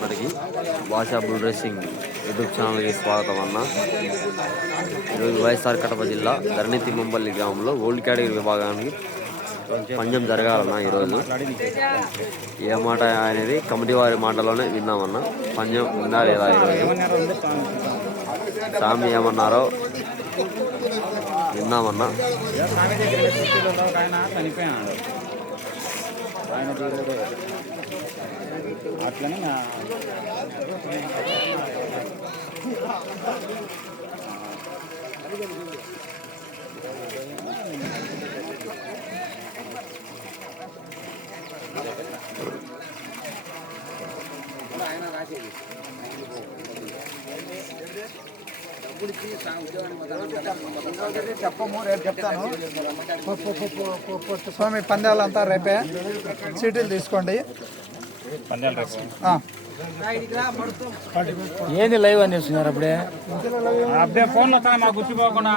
అందరికి భాషా bull racing YouTube ఛానల్కి స్వాగతం అన్న. ఈరోజు వైఎస్ఆర్ కడప జిల్లా ధరణి తిమ్మంపల్లి గ్రామంలో ఓల్డ్ కేటగిరీ విభాగానికి పందెం జరగాలన్న ఈరోజు ఏ మాట అనేది కమిటీ వారి మాటలోనే విన్నామన్న. పందెం ఉందా లేదా ఈరోజు స్వామి ఏమన్నారో విన్నామన్నా. స్వామి ఆయన అట్లనే నా చెప్పము రేపు చెప్తాను స్వామి పందాలంతా రేపే సీటీలు తీసుకోండి. ఏంది లైవ్ అని చేస్తున్నారు అప్పుడే? అప్పుడే ఫోన్లో మాకు గుర్తుపోకుండా